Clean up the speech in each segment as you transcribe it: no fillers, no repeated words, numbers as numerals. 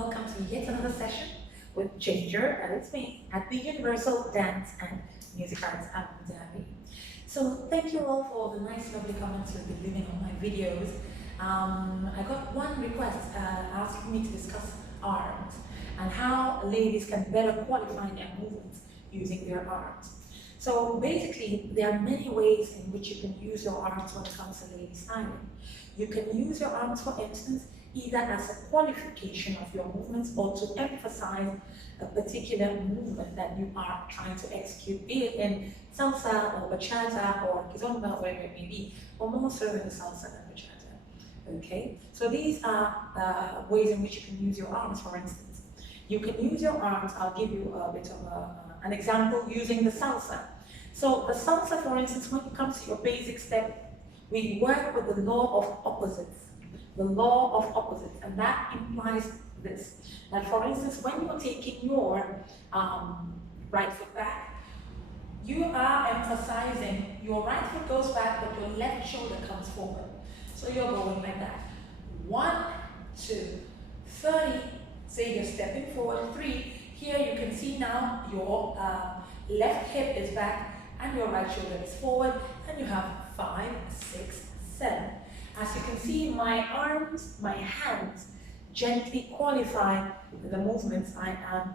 welcome to yet another session with Ginger, and it's me at the Universal Dance and Music Arts ABU-DHABI. So thank you all for the nice, lovely comments you've been leaving on my videos. I got one request asking me to discuss arms and how ladies can better qualify their movements using their arms. So basically, there are many ways in which you can use your arms when it comes to lady styling. You can use your arms, for instance, either as a qualification of your movements or to emphasize a particular movement that you are trying to execute, be it in Salsa or Bachata or Kizomba, or whatever it may be, or more so in the Salsa and Bachata. Okay, so these are ways in which you can use your arms, for instance. You can use your arms, I'll give you a bit of an example using the Salsa. So the Salsa, for instance, when it comes to your basic step, we work with the law of opposites. The law of opposites, and that implies this, that for instance, when you're taking your right foot back, you are emphasizing your right foot goes back, but your left shoulder comes forward. So you're going like that. 1, 2, 30, say you're stepping forward, 3, here you can see now your left hip is back and your right shoulder is forward, and you have 5, 6, 7. As you can see, my arms, my hands gently qualify the movements I am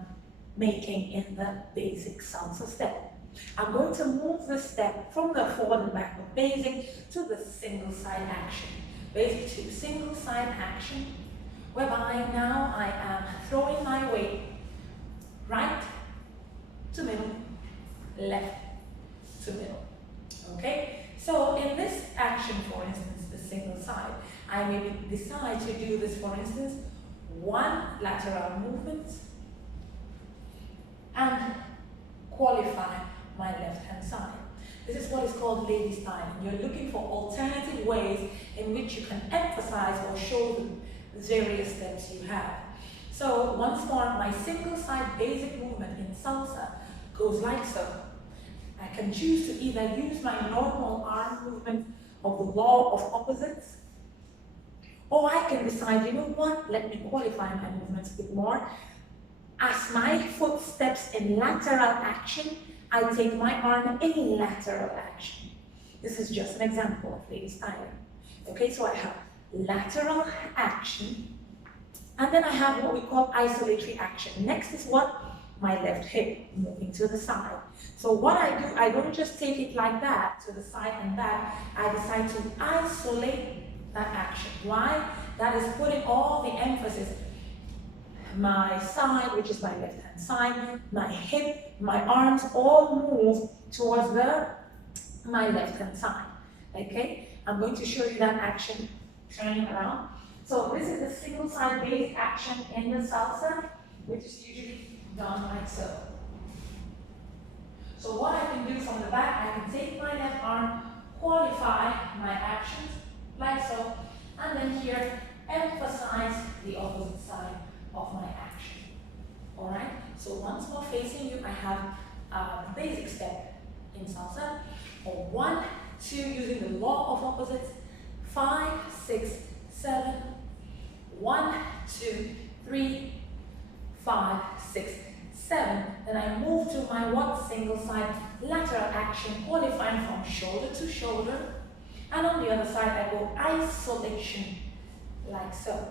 making in the basic Salsa step. I'm going to move the step from the forward and backward basic to the single side action. Basic to single side action, whereby now I am throwing my weight right to middle, left to middle. Okay? So in this action, for instance, the single side, I may decide to do this, for instance, 1 lateral movement and qualify my left hand side. This is what is called lady styling. You're looking for alternative ways in which you can emphasize or show the various steps you have. So once more, my single side basic movement in Salsa goes like so. I can choose to either use my normal arm movement of the law of opposites, or I can decide, you know what, let me qualify my movements a bit more. As my foot steps in lateral action, I take my arm in lateral action. This is just an example of lady styling. Okay, so I have lateral action, and then I have what we call isolatory action. Next is what? My left hip moving to the side. So what I do, I don't just take it like that to the side and back. I decide to isolate that action. Why? That is putting all the emphasis. My side, which is my left hand side, my hip, my arms all move towards my left hand side. Okay? I'm going to show you that action turning around. So this is the single side basic action in the Salsa, which is usually done like so. So what I can do from the back, I can take my left arm, qualify my actions like so, and then here emphasize the opposite side of my action. Alright, so once more facing you, I have a basic step in Salsa, or 1, 2, using the law of opposites, 5, 6, 7, 1, 2, 3, 5, 6, 7. Then I move to my what? Single side lateral action, qualifying from shoulder to shoulder. And on the other side, I go isolation, like so.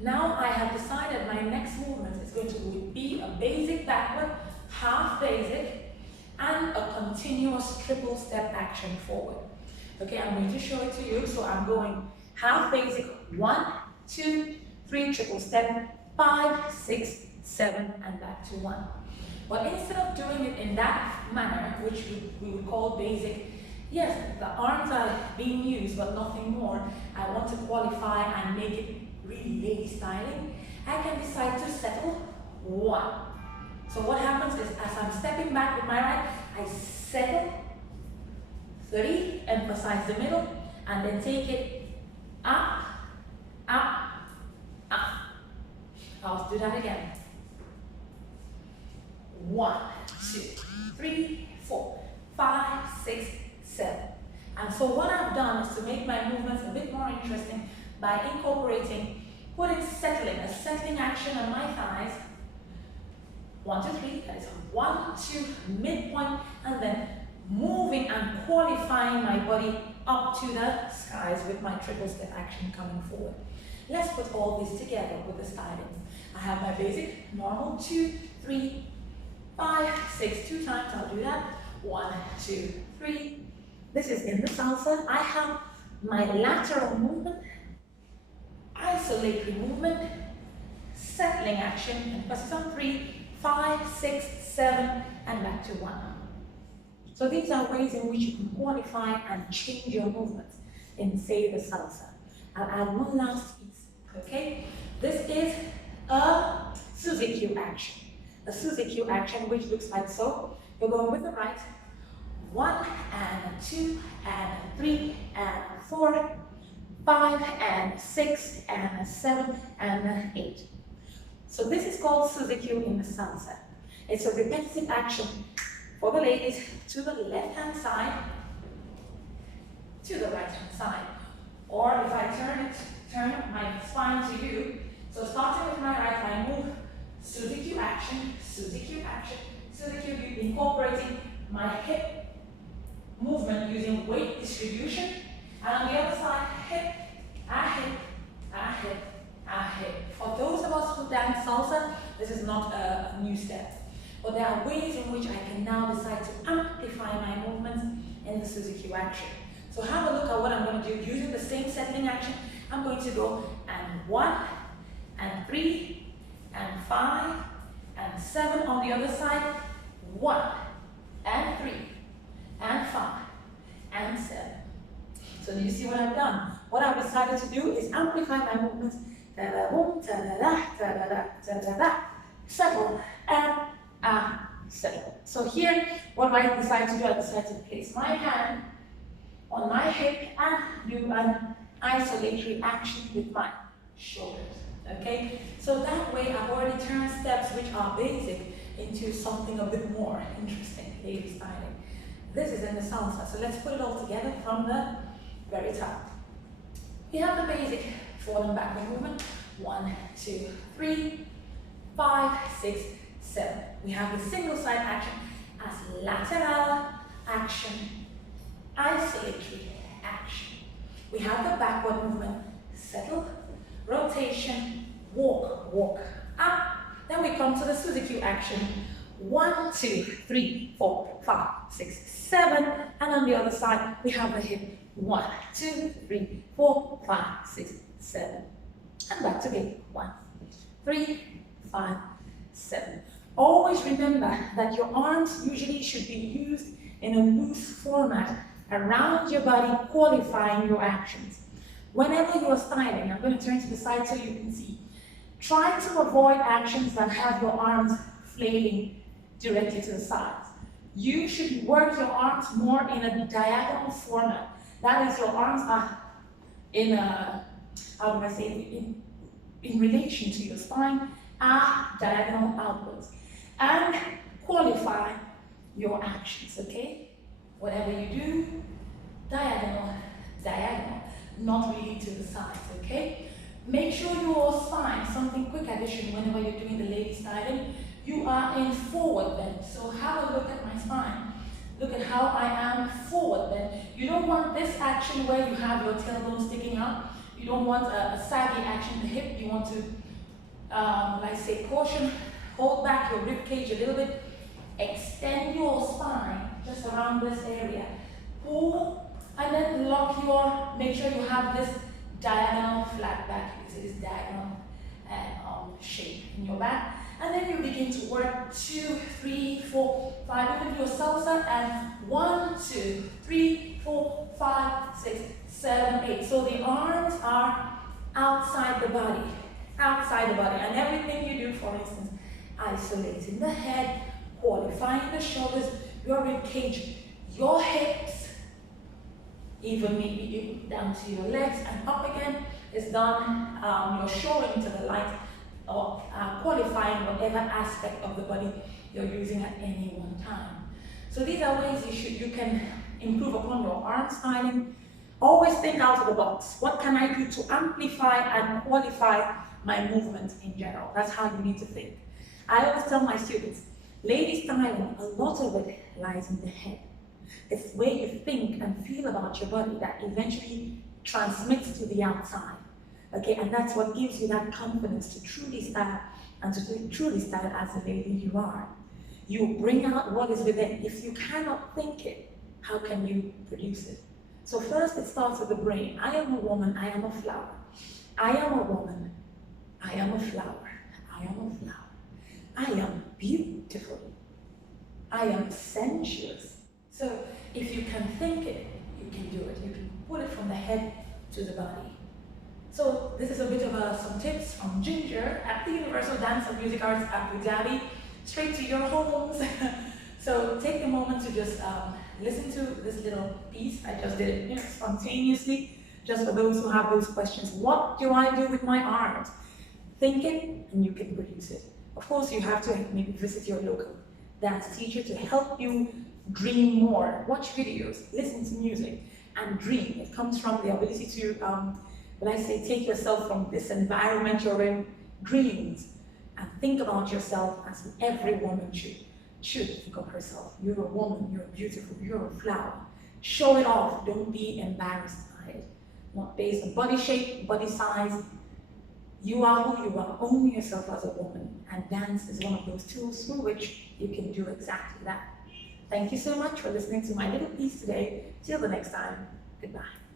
Now I have decided my next movement is going to be a basic backward, half basic, and a continuous triple step action forward. Okay, I'm going to show it to you. So I'm going half basic, 1, 2, 3, triple step, 5, 6, 7, and back to 1. But instead of doing it in that manner, which we would call basic, yes, the arms are being used, but nothing more. I want to qualify and make it really lady styling. I can decide to settle 1. So what happens is, as I'm stepping back with my right, I settle 3, emphasize the middle, and then take it up, up, up. I'll do that again. 1, 2, 3, 4, 5, 6, 7. And so what I've done is to make my movements a bit more interesting by incorporating putting a settling action on my thighs. 1, 2, 3, that is 1, 2, midpoint, and then moving and qualifying my body up to the skies with my triple step action coming forward. Let's put all this together with the styling. I have my basic, normal, 2, 3, 5, 6, 2 times, I'll do that. 1, 2, 3. This is in the salsa. I have my lateral movement, isolatory movement, settling action, and passes on 3, 5, 6, 7, and back to 1. So these are ways in which you can qualify and change your movements in, say, the salsa. I'll add one last piece, okay? This is a Suzy Q action. A Suzy Q action which looks like so. You're going with the right, 1 and 2 and 3 and 4, 5 and 6 and 7 and 8. So this is called Suzy Q in the salsa. It's a repetitive action for the ladies to the left-hand side, to the right-hand side. Or if I turn my spine to you, so starting with my right, I move Suzy Q action, Suzy Q action, Suzy Q, incorporating my hip movement using weight distribution. And on the other side, hip, a hip, a hip, a hip. For those of us who dance salsa, this is not a new step. But there are ways in which I can now decide to amplify my movements in the Suzy Q action. So have a look at what I'm going to do. Using the same settling action, I'm going to go and 1, and 3, and 5, and 7 on the other side. 1, and 3, and 5, and 7. So do you see what I've done? What I've decided to do is amplify my movements. Ta-da-boom, ta-da-da, ta-da-da, ta-da-da. Settle, and settle. So here, what I decide to do, I decide to place my hand on my hip and do an isolatory action with my shoulders. Okay? So that way, I've already turned steps which are basic into something a bit more interesting, lady styling. This is in the salsa. So let's put it all together from the very top. We have the basic forward and backward movement. 1, 2, 3, 5, 6, 7. We have the single side action as lateral action, isolatory action. We have the backward movement, settle, rotation, walk, walk, up. Then we come to the Suzy Q action. 1, 2, 3, 4, 5, 6, 7. And on the other side, we have the hip. 1, 2, 3, 4, 5, 6, 7. And back to it. 1, 3, 5, 7. Always remember that your arms usually should be used in a loose format around your body, qualifying your actions. Whenever you are styling, I'm going to turn to the side so you can see. Try to avoid actions that have your arms flailing directly to the sides. You should work your arms more in a diagonal format. That is, your arms are in a, how do I say, in relation to your spine, are diagonal outwards. And qualify your actions, okay? Whatever you do, diagonal, diagonal, not really to the sides, okay? Make sure your spine, something quick addition whenever you're doing the lady styling, you are in forward bend. So have a look at my spine. Look at how I am forward bend. You don't want this action where you have your tailbone sticking out. You don't want a saggy action in the hip. You want to, like say, caution, hold back your rib cage a little bit. Extend your spine just around this area. Pull, and then lock your, make sure you have this diagonal flat back, because it is diagonal shape in your back. And then you begin to work 2, 3, 4, 5. You can do a salsa and 1, 2, 3, 4, 5, 6, 7, 8. So the arms are outside the body, and everything you do, for instance, isolating the head, qualifying the shoulders, your rib cage, your hips, even maybe down to your legs and up again is done. You're showing to the light or qualifying whatever aspect of the body you're using at any one time. So these are ways you can improve upon your arm styling. Always think out of the box. What can I do to amplify and qualify my movement in general. That's how you need to think. I always tell my students, lady styling, a lot of it lies in the head. It's the way you think and feel about your body that eventually transmits to the outside. Okay, and that's what gives you that confidence to truly style and to truly style as the lady you are. You bring out what is within. If you cannot think it, how can you produce it? So first it starts with the brain. I am a woman, I am a flower. I am a woman, I am a flower. I am a flower. I am beautiful. I am sensuous. So if you can think it, you can do it. You can pull it from the head to the body. So this is a bit of some tips from Ginger at the Universal Dance and Music Arts ABU-DHABI, straight to your homes. So take a moment to just listen to this little piece. I just did it spontaneously, just for those who have those questions. What do I do with my art? Think it and you can produce it. Of course, you have to maybe visit your local dance teacher to help you dream more. Watch videos, listen to music, and dream. It comes from the ability to, when I say take yourself from this environment you're in, dreams, and think about yourself as every woman should think of herself. You're a woman, you're beautiful, you're a flower. Show it off, don't be embarrassed by it. Not based on body shape, body size. You are who you are, own yourself as a woman, and dance is one of those tools through which you can do exactly that. Thank you so much for listening to my little piece today. Till the next time, goodbye.